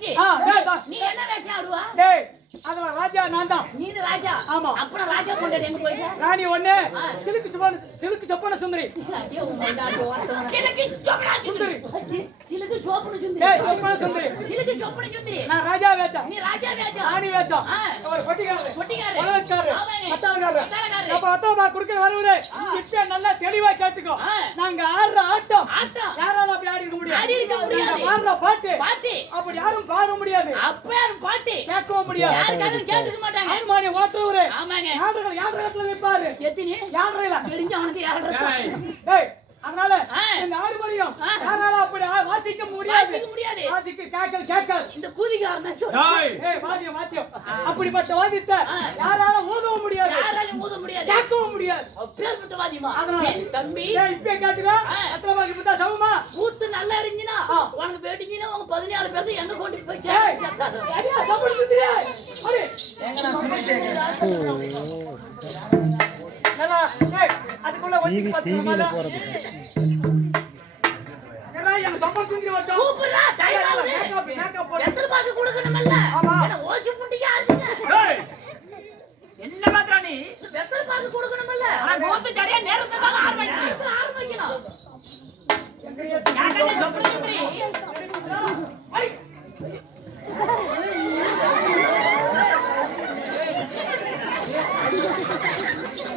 வந்துருச்சு. நீ என்ன வேஷம் ஆடுவா? டேய் அதுல ராஜா நான் தான். நீ ராஜா? ஆமா. அப்புறம் ராஜா பொண்டாட்டி எங்க போயிட்ட? ராணி ஒண்ணு சிலுக்கு சொப்பன சுந்தரி. சிலுக்கு சொப்பன சுந்தரி. சிலுக்கு சொப்பன சுந்தரி. டேய் சொப்பன சுந்தரி. சிலுக்கு சொப்பன சுந்தரி. நான் ராஜா வேச்சா. நீ ராஜா வேச்சா? ராணி வேச்சா. அவர் கொட்டிக்காரர். வளர்க்காரர். மத்தாளக்காரர். அப்ப அத்தா குடுக்க வருவரே. இப்ப நல்லா தெளிவா கேட்டுக்கோ. நாங்க ஆடுற ஆட்டம் யாரால அப்படி ஆடி இருக்க முடியாது. ஆடி இருக்க முடியாது. பாடுற பாட்டு அப்படி யாரும் பாட முடியாது. அப்ப யாரும் பாட்டு கேட்கவும் முடியாது. யாருக்காவது கேட்க மாட்டாங்க. ஆமானே ஓட்டுறவரே. ஆமாங்க. யாரத்துல நிப்பாரு. எத்தினி? யாரல? தெரிஞ்ச அவனுக்கு யாரல? டேய் அதனால இந்த ஆறு மணியும் யாரால அப்படி வாசிக்க முடியாது. வாசிக்க கேட்கல் இந்த கூதிகாரன் சொல். ஏய் வாத்தியம் அப்படிப்பட்ட வாதித்த யாரால ஊதவும் முடியாது. கேட்கவும் முடியாது. அப்பேற்பட்ட வாதியமா? தம்பி ஏய் இப்ப கேட்டுங்க. அத்தனை பாக்கி புத்தா சவுமா ஊத்து நல்லா இருந்துனா உனக்கு பேட்டிஞ்சினா உங்க 14 பேர் எங்க கொண்டு போய் ஏய் அடியா சபடி குதிரே. அடி எங்க நான் சொல்லிட்டேன். நல்லா ஏய் அதுக்குள்ள வந்து 10 போறது. ஏன்னா எங்க தப்பா குதிரை வச்சா கூப்பிடா டைம் ஆகுது. மேக்கப் போடு. எத்தனை பாக்கு கொடுக்கணும்ல? என்ன ஓசி புண்டிக்கு ஆளுங்க. ஏய் என்ன பாக்குற நீ? எத்தனை பாக்கு கொடுக்கணும்ல? நான் கோத்து சரியா நேரத்துல தான் ஆரம்பிக்கணும். யாரே சொப்பன சுந்தரி. ஐ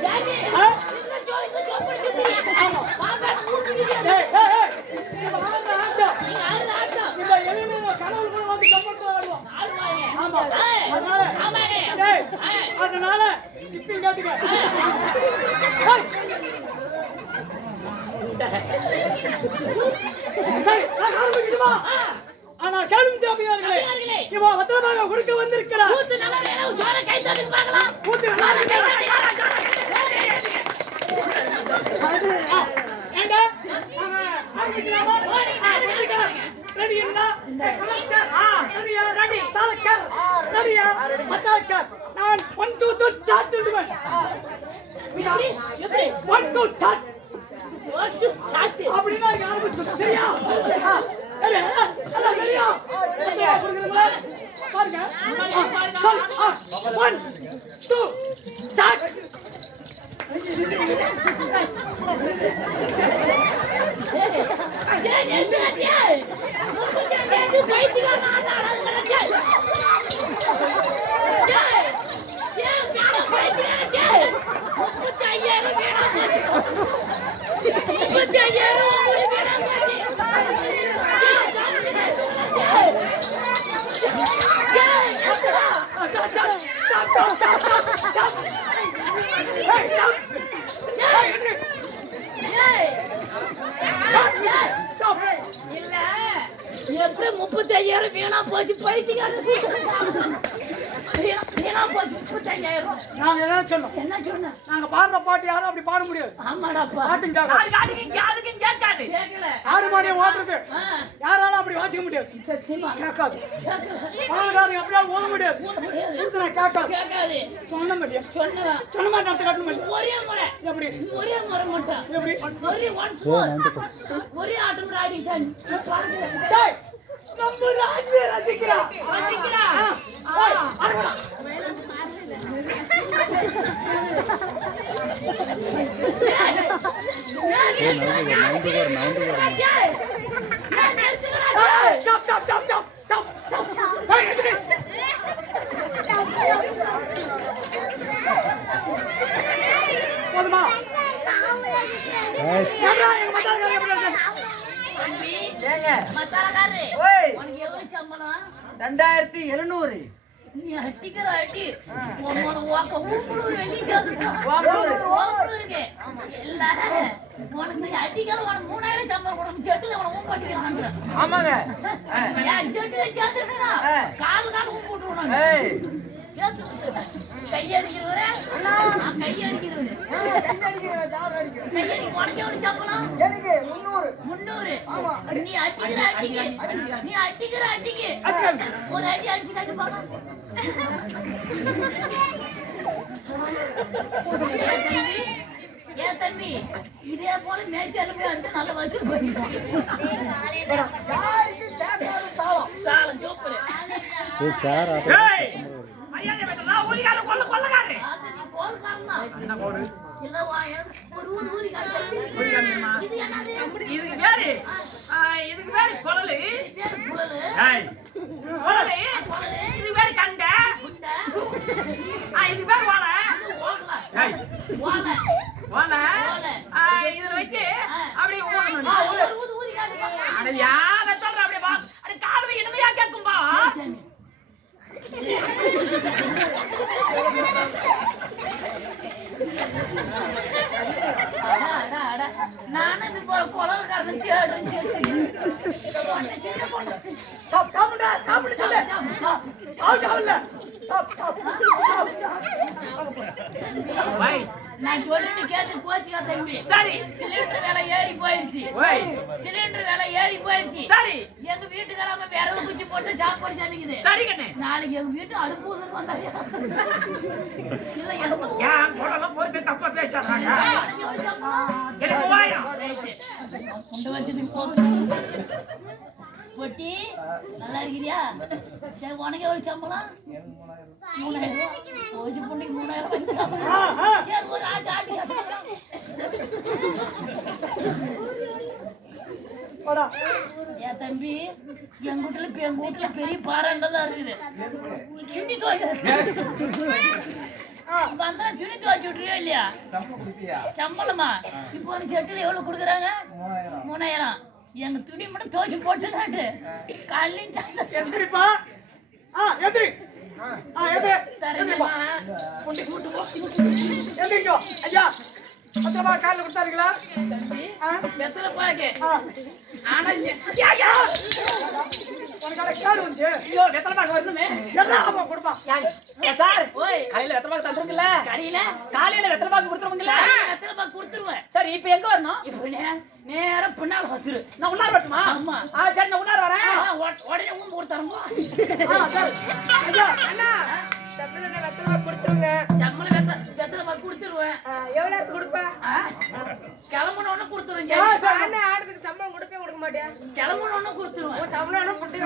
யாரே இந்த சொப்பன சுந்தரி. பாப்பா கூப்பிடுங்க. ஏய் இந்த ஆட்டா இந்த எலிமே கடவுள் கூட வந்து சப்போர்ட் ஆடுவோம். ஆமா அதனால இப்ப கேட்டுக்க. சரி நான் ஆரம்பிக்கணுமா? ஆனா கேளும் தேவையார்களே இவ வத்தனமாக கொடுக்க வந்திருக்கிறார். கூத்து நல்லா வேணும். ஜோர கை தட்டி பார்க்கலாம். கூத்து நல்லா கை தட்டி ஏங்க ஆரம்பிக்கலாமா? ரெடி என்ன? கலெக்டர் ரெடியா? ரெடி தாலக்கர் ரெடியா? மத்தாக்கர் நான் 1 2 3 ஸ்டார்ட் பண்ணுவேன். எப்படி 1 2 ஸ்டார்ட் ஓட்டு சாட்டு அப்படினா ஆரம்பிச்சு சரியா? அரே அட ரெடியா? புரியுதுங்களா? பாருங்க 1 2 ஸ்டார்ட். இல்ல எப்படி 35,000 வீணா போச்சு பைத்தியக்காரன் வீணா போச்சு 35,000. நாங்க என்ன சொன்னோம்? நாங்க பாடுற பாட்டு யாரும் அப்படி பாட முடியாது. ஆமாடாப்பா பாட்டுங்க யாருக்கும் கேட்காது. ஆறு மணி ஓட்டுறது யாராலும் அப்படி வாசிக்க முடியாது. சத்தியமா கேட்காது. பாடகாரங்க அப்படியே ஓத முடியாது. கேட்காது. சொன்ன மாட்டியா? சொன்ன மாதிரி நடத்த காட்டணும். ஒரே முறை எப்படி? ஒரே முறை மட்டும் எப்படி? ஒரே ஒன்ஸ் ஒரே ஆட்டம் ஆடிச்சான். டேய் நம்ம ராஜ்வே ரசிக்கிறா. போதுமா? உனக்கு எவ்வளவு சம்பளம்? 2700. நீ அட்டிக்கிற அட்டி ஊம்புளூர் வெளியே உனக்கு அட்டிக்கிற உனக்கு 3000 சம்பளம் கொடுக்கும். செட்டுல உனக்கு ஊம்பு அட்டிக்கிறான். ஆமாங்க. செட்டுல சேர்ந்துருக்கா கால் ஊம்பு விட்டுருவாங்க. கையடிக்கிறவரு கையடிக்கிறவரு கையடி உனக்கு எவ்வளவு சம்பளம்? எனக்கு 300. நீ அட்டிக்கிற அட்டிக்கு ஒரு அடி அடிச்சு காட்டு பாக்கலாம். ஏன் தம்பி இதே போல மேய்ச்சல் போய் அடிச்சு நல்ல வச்சு போயிட்டான். சாலம் சோப்பு ஏய் ஐயா நீ வெத்தல ஊதிகார கொள்ளக்காரே அது நீ கோல்காரனா என்ன கோடு இல்ல வாய ஒரு ஊதிகார ஊதிகாரமா இது என்னது இதுக்கு பேரு கொளலு பேர் புலலு ஏய் கொளலு இது பேரு கண்ட குண்ட இது பேரு வாழை ஏய் வாழை வாழை இதுல வச்சு அப்படியே ஊதணும் ஊதிகார அட யார சொல்ற அப்படியே வா அட காதுல இனிமையா கேக்கும்பா நானும் இது போல குளக்காரன் தேடுறேன் சாப்பிடு சொல்லு சாப்பிடல வை நான் சொல்லிட்டு கேட்டு போச்சுக்கா தம்பி சரி சிலிண்டர் விலை ஏறி போயிடுச்சு வை சிலிண்டர் விலை ஏறி போயிடுச்சு சரி எங்க வீட்டுக்காரங்க விரவு குச்சி போட்டு சாப்பாடு சமைக்குது சரி கண்ணே நாளைக்கு எங்க வீட்டு அடுப்பு ஊதுன்னு வந்தாங்க இல்ல எனக்கு ஏன் கொடலாம் போயிட்டு தப்பா பேசாதாங்க எனக்கு வாயம் கொண்டு வச்சதுக்கு போதும் பொட்டி நல்லா இருக்கிறியா சரி உனக்கு எவ்வளவு சம்பளம் 3000 ரூபாய் போச்சு பொண்ணுக்கு 3000 ரூபாய் சரி ஒரு ஆட்டி ஏன் தம்பி எங்க வீட்டுல பெரிய பாறாங்கல்லாம் இருக்குது சுண்ணி வந்தா சுண்ணி துவைச்சு விட்டுறியோ இல்லையா சம்பளமா இப்போ ஒரு செட்டில் எவ்வளவு கொடுக்குறாங்க 3000 எங்க துணி மட்டும் துவைச்சு போட்டுனாட்டு காலையும் எந்திரிப்பா எந்திரி தரேங்கம்மா எந்திரிக்கோ ஐயா பத்திரமா காலில் கொடுத்தாருங்களா வெத்தலை பாக்கு ஆனா உனக்கால கேடு வந்து ஐயோ வெத்தலை பாக்கு வரணுமே என்ன ஆமா கொடுப்பா சார் ஓய் கையில வெத்தலை பாக்கு தந்துருக்குல்ல கடையில காலையில வெத்தலை பாக்கு கொடுத்துருவீங்களா வெத்தலை பாக்கு கொடுத்துருவேன் சரி இப்போ எங்க வரணும் இப்ப நேரம் பின்னால் வந்துரு நான் உள்ளார வரட்டுமா ஆமா. சரி நான் உள்ளார வரேன் உடனே ஊம்பு கொடுத்தாரம்போ ஐயா அண்ணா தப்புல வெத்தலை கொடுத்துருங்க சம்பள வெத்தலை பாக்கு கொடுத்துருவேன் எவ்வளவு நேரத்துக்கு கொடுப்பா கிளம்புனோன்னு கொடுத்துருவேன் அண்ணா ஆடுறதுக்கு சம்பளம் கொடுக்க மாட்டியா கிளம்புனோன்னு கொடுத்துருவேன் சம்பளம் புட்டி